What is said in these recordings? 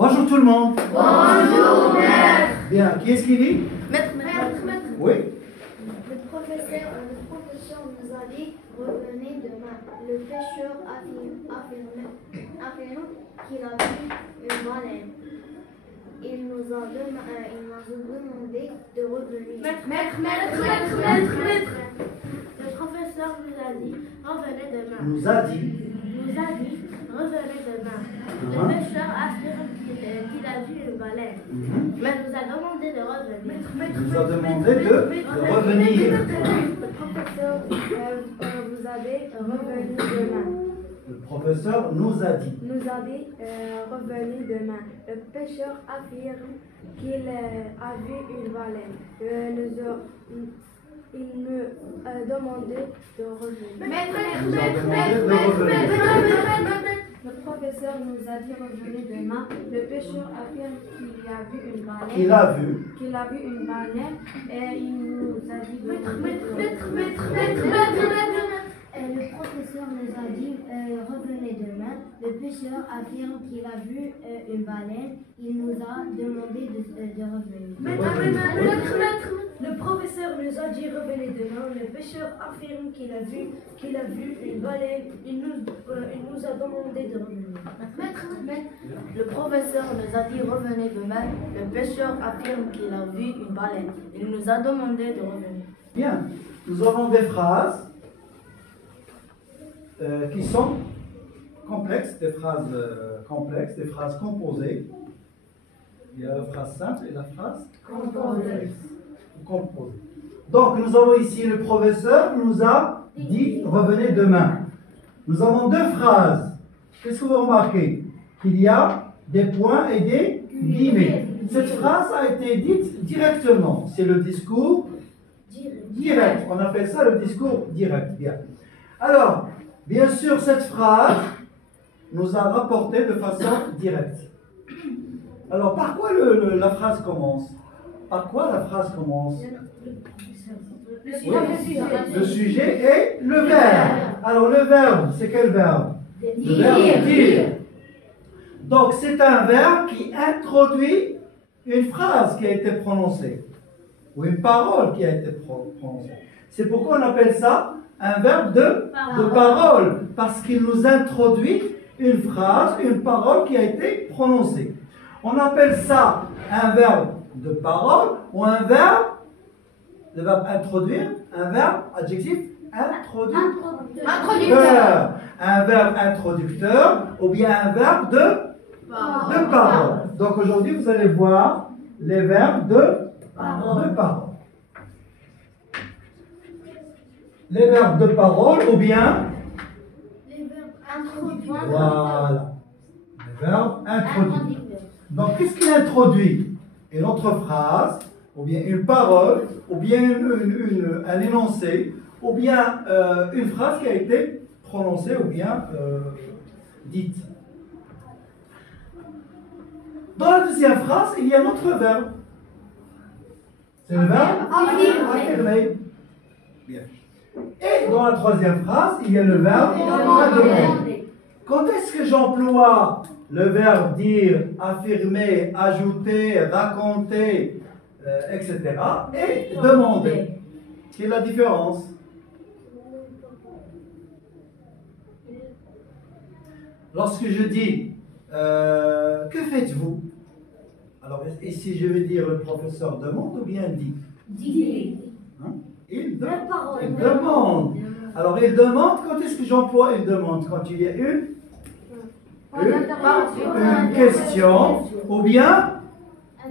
Bonjour tout le monde. Bonjour, maître. Bien, qui est-ce qui lit? Maître. Oui. Le professeur nous a dit revenez demain. Le pêcheur affirme qu'il a vu une baleine. Il nous a demandé de revenir. Maître. Le professeur nous a dit revenez demain. Nous a dit. Revenez demain. Le pêcheur affirme qu'il a vu une baleine. Mais nous a demandé de revenir. Nous a demandé de revenir. Le professeur vous a dit revenez demain. Le professeur nous a dit. Revenez demain. Le pêcheur affirme qu'il a vu une baleine. Il nous a demandé de revenir. Le professeur nous a dit revenez demain. Le pêcheur affirme qu'il a vu une baleine. Qu'il a vu. Et il nous a dit de Le professeur nous a dit revenez demain. Le pêcheur affirme qu'il a vu une baleine. Il nous a demandé de revenir. Le professeur nous a dit revenez demain. Le pêcheur affirme qu'il a vu une baleine. Il nous a demandé de revenir. Le professeur nous a dit revenez demain. Le pêcheur affirme qu'il a vu une baleine. Il nous a demandé de revenir. Bien. Nous avons des phrases qui sont complexes, des phrases composées. Il y a la phrase simple et la phrase composée. Donc, nous avons ici le professeur nous a dit revenez demain. Nous avons deux phrases. Qu'est-ce que vous remarquez? Qu'il y a des points et des guillemets. Cette phrase a été dite directement. C'est le discours direct. On appelle ça le discours direct. Bien. Alors, bien sûr, cette phrase nous a rapporté de façon directe. Alors, par quoi la phrase commence? Par quoi la phrase commence? Oui, le sujet et le verbe. Alors, le verbe, c'est quel verbe? Le verbe dire. Donc, c'est un verbe qui introduit une phrase qui a été prononcée, ou une parole qui a été prononcée. C'est pourquoi on appelle ça un verbe de parole, parce qu'il nous introduit une phrase, une parole qui a été prononcée. On appelle ça un verbe de parole ou un verbe, le verbe introduire, un verbe adjectif introducteur. Un verbe introducteur ou bien un verbe de parole. Donc aujourd'hui, vous allez voir les verbes de parole. Les verbes de parole ou bien les verbes introduits. Voilà. Les verbes introduits. Donc, qu'est-ce qu'il introduit? Une autre phrase, ou bien une parole, ou bien un énoncé, ou bien une phrase qui a été prononcée ou bien dite. Dans la deuxième phrase, il y a un autre verbe. C'est le verbe affirmer. Bien. Et dans la troisième phrase, il y a le verbe demander. Quand est-ce que j'emploie le verbe dire, affirmer, ajouter, raconter, etc. et demander? Quelle est la différence? Lorsque je dis que faites-vous? Alors, ici je vais dire le professeur demande ou bien dit? Hein? Il demande. Alors, il demande, quand est-ce que j'emploie il demande? Quand il y a une question, ou bien un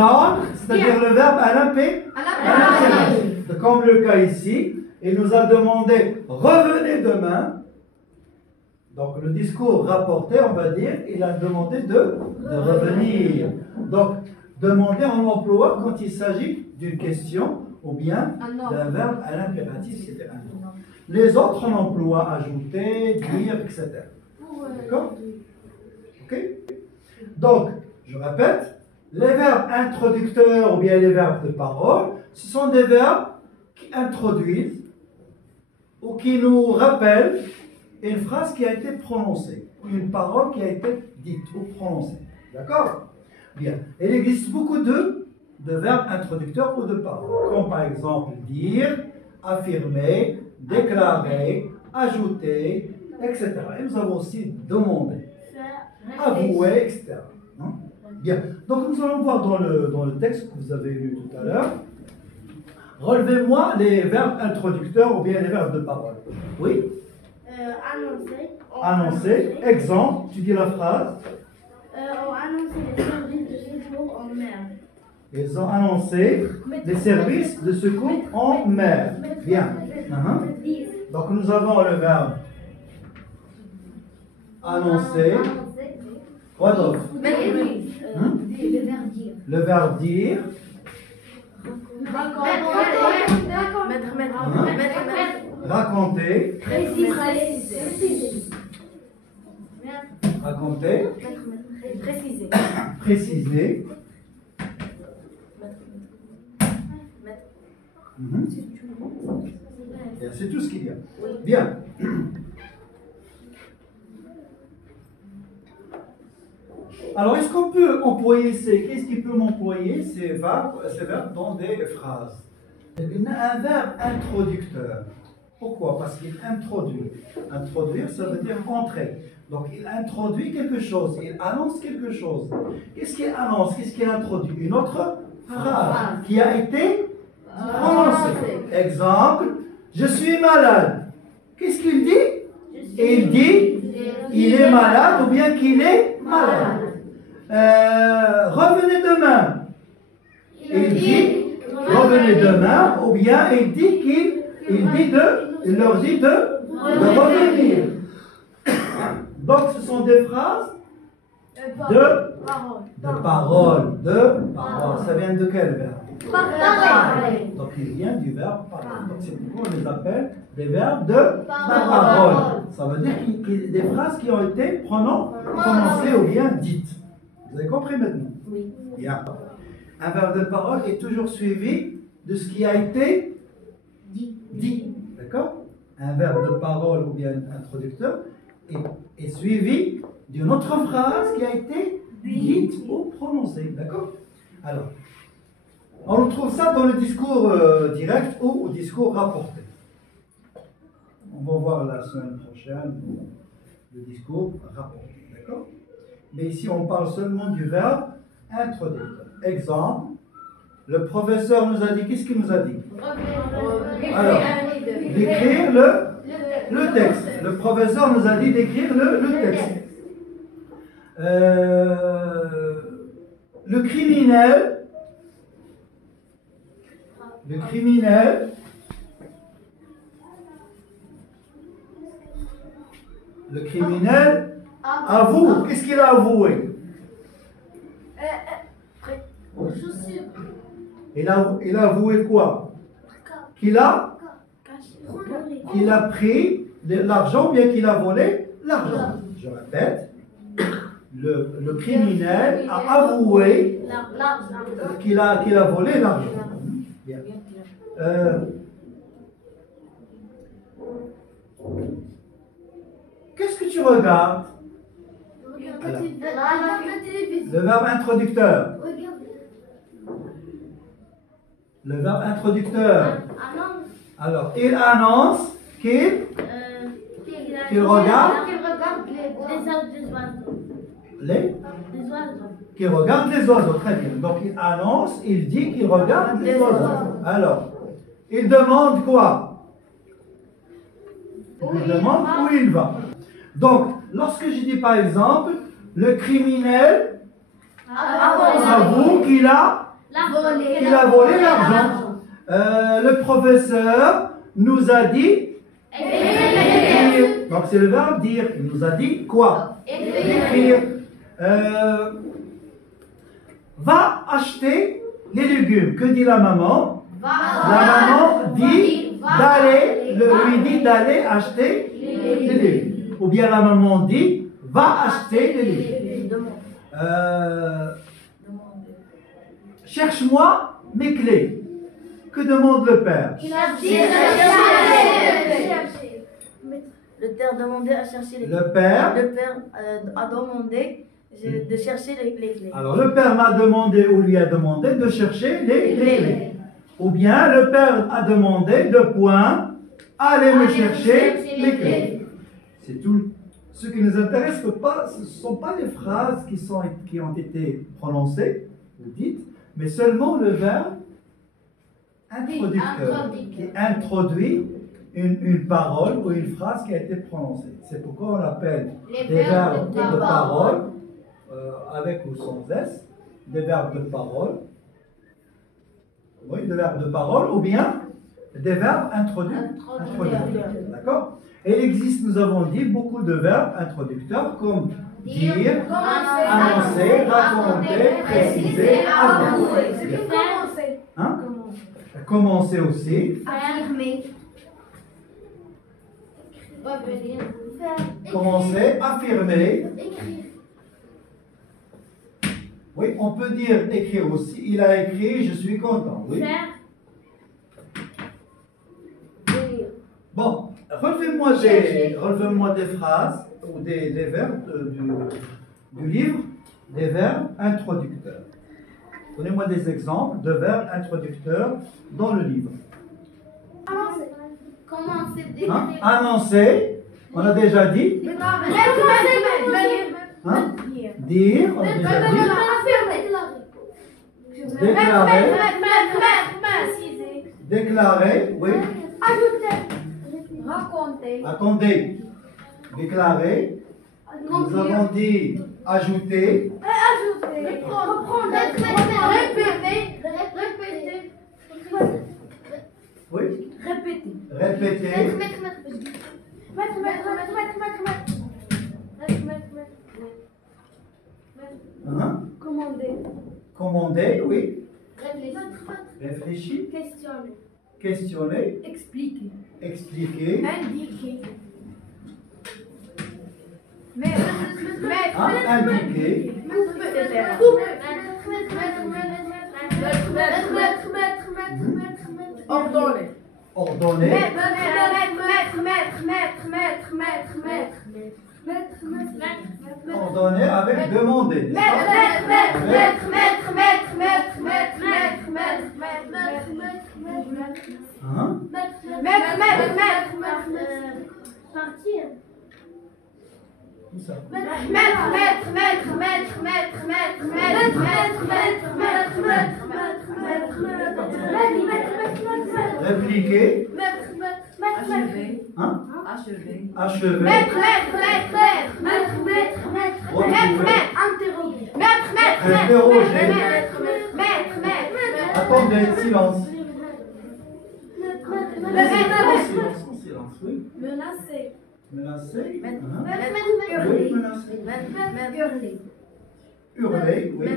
ordre, c'est-à-dire le verbe à l'impératif. Comme le cas ici, il nous a demandé revenez demain. Donc, le discours rapporté, on va dire, il a demandé de revenir. Donc, demander, on l'emploie quand il s'agit d'une question ou bien d'un verbe à l'impératif, c'est un ordre. Les autres, on emploie ajouter, dire, etc. D'accord? Ok? Donc, je répète, les verbes introducteurs ou bien les verbes de parole, ce sont des verbes qui introduisent ou qui nous rappellent et une phrase qui a été prononcée, une parole qui a été dite ou prononcée. D'accord? Bien. Il existe beaucoup de verbes introducteurs ou de paroles, comme par exemple dire, affirmer, déclarer, ajouter, etc. Et nous avons aussi demandé, avouer, etc. Hein? Bien. Donc nous allons voir dans le texte que vous avez lu tout à l'heure. Relevez-moi les verbes introducteurs ou bien les verbes de parole. Oui? Annoncer. Annoncer. Exemple, tu dis la phrase. On annoncé les services de secours en mer. Ils ont annoncé les services de secours en mer. Bien. Donc nous avons le verbe annoncer. Quoi d'autre? Le verbe dire. Le verbe dire. Raconter. Raconter. Préciser. C'est tout ce qu'il y a. Bien. Alors, est-ce qu'on peut employer qu'est-ce qui peut m'employer ces verbes dans des phrases? Il y a un verbe introducteur. Pourquoi? Parce qu'il introduit. Introduire, ça veut dire entrer. Donc, il introduit quelque chose, il annonce quelque chose. Qu'est-ce qu'il annonce? Qu'est-ce qu'il introduit? Une autre phrase qui a été prononcée. Exemple, je suis malade. Qu'est-ce qu'il dit? Il dit, il est malade ou bien qu'il est malade. Revenez demain. Il dit, revenez demain, ou bien il dit il leur dit de revenir. Donc ce sont des phrases de parole. Ça vient de quel verbe? Parler. Donc il vient du verbe parler. Donc c'est pourquoi on les appelle des verbes de parole. Ça veut dire des phrases qui ont été prononcées ou bien dites. Vous avez compris maintenant? Oui. Bien. Un verbe de parole est toujours suivi de ce qui a été dit. D'accord? Un verbe de parole ou bien introducteur est suivi d'une autre phrase qui a été dite ou prononcée. D'accord? Alors, on trouve ça dans le discours direct ou au discours rapporté. On va voir la semaine prochaine le discours rapporté. D'accord? Mais ici, on parle seulement du verbe introducteur. Exemple, le professeur nous a dit, qu'est-ce qu'il nous a dit? Alors, d'écrire le texte. Le professeur nous a dit d'écrire le texte. Le criminel avoue. Qu'est-ce qu'il a avoué? Il a avoué quoi? Qu'il a pris l'argent ou bien qu'il a volé l'argent. Je répète, le criminel a avoué qu'il a volé l'argent. Bien. Qu'est-ce que tu regardes? Le verbe introducteur. Le verbe introducteur. Alors, il annonce qu'il regarde qu'il regarde les oiseaux. Très bien. Donc, il annonce, il dit qu'il regarde les oiseaux. Alors, il demande quoi? Il demande où il va. Donc, lorsque je dis par exemple, le criminel avoue qu'il a volé l'argent. Le professeur nous a dit écrire. Donc c'est le verbe dire. Il nous a dit quoi? Écrire. Va acheter les légumes. Que dit la maman? La maman dit lui dit d'aller acheter les légumes. Ou bien la maman dit va acheter les légumes. Cherche-moi mes clés. Que demande le père? Le père demandait à chercher les clés. Le père. Le père a demandé de chercher les clés. Alors, le père m'a demandé ou lui a demandé de chercher les clés. Ou bien, le père a demandé de point, allez me chercher les clés. C'est tout. Ce qui nous intéresse, ce ne sont pas les phrases qui ont été prononcées ou dites, mais seulement le verbe introducteur qui introduit une parole ou une phrase qui a été prononcée. C'est pourquoi on appelle des verbes de parole, avec ou sans S, des verbes de parole, oui, des verbes de parole, ou bien des verbes introducteurs. D'accord? Et il existe, nous avons dit, beaucoup de verbes introducteurs comme dire, annoncer, raconter, préciser, avouer. C'est comme commencer. Hein? Commencer aussi. Affirmer. Commencer, affirmer. Écrire. Oui, on peut dire écrire aussi. Il a écrit, je suis content. Oui. Faire. Bon, relevez-moi des phrases ou des verbes du livre, des verbes introducteurs. Donnez-moi des exemples de verbes introducteurs dans le livre. Commencer. Hein? Annoncer, on a déjà dit. Hein? Dire, on a déjà dit. Déclarer. Déclarer, oui. Raconter. Déclarer. Nous avons dit ajouter. Oui. Répéter. Hein? Commander, oui. Réfléchir. Questionner. Expliquer. Expliquer. Indiquer. Indiquer. Ordonner. Ordonner. Ordonner avec demander. Hein? Partir. Tout ça. Répliquer. Hein? Achever. Interroger. Attendez, silence. Silence, oui. Menacer. Menacer. Mettre. Hein? Hurler. Oui, menacer. Hurler. Hurler, oui.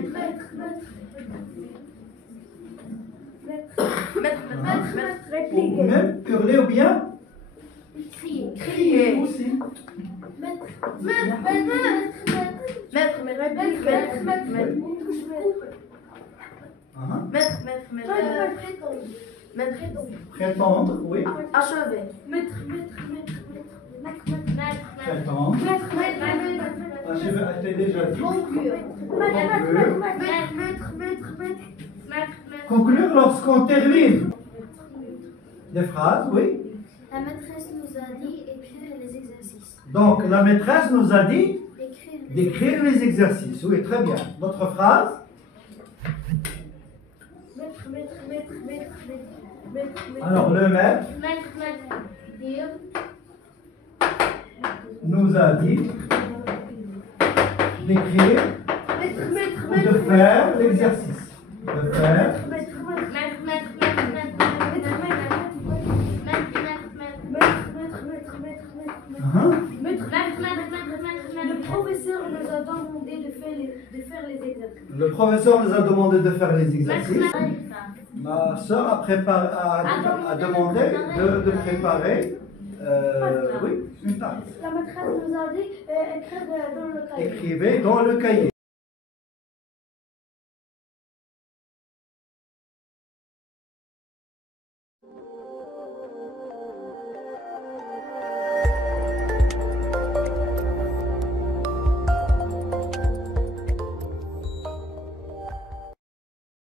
Ou même hurler ou bien crier aussi. Hein? Prétendre, oui. Achever. Prétendre. Achever, a été déjà dit. Conclure lorsqu'on termine des phrases, oui. La maîtresse nous a dit écrire les exercices. Donc, la maîtresse nous a dit d'écrire les exercices. Oui, très bien. Notre phrase. Alors, le maître nous a dit d'écrire ou de faire l'exercice. De faire. Le professeur nous a demandé de faire les exercices. Le professeur nous a demandé de faire les exercices. Ma soeur a demandé de préparer oui, une tâche. La maîtresse nous a dit écrire dans le cahier. Écrivez dans le cahier.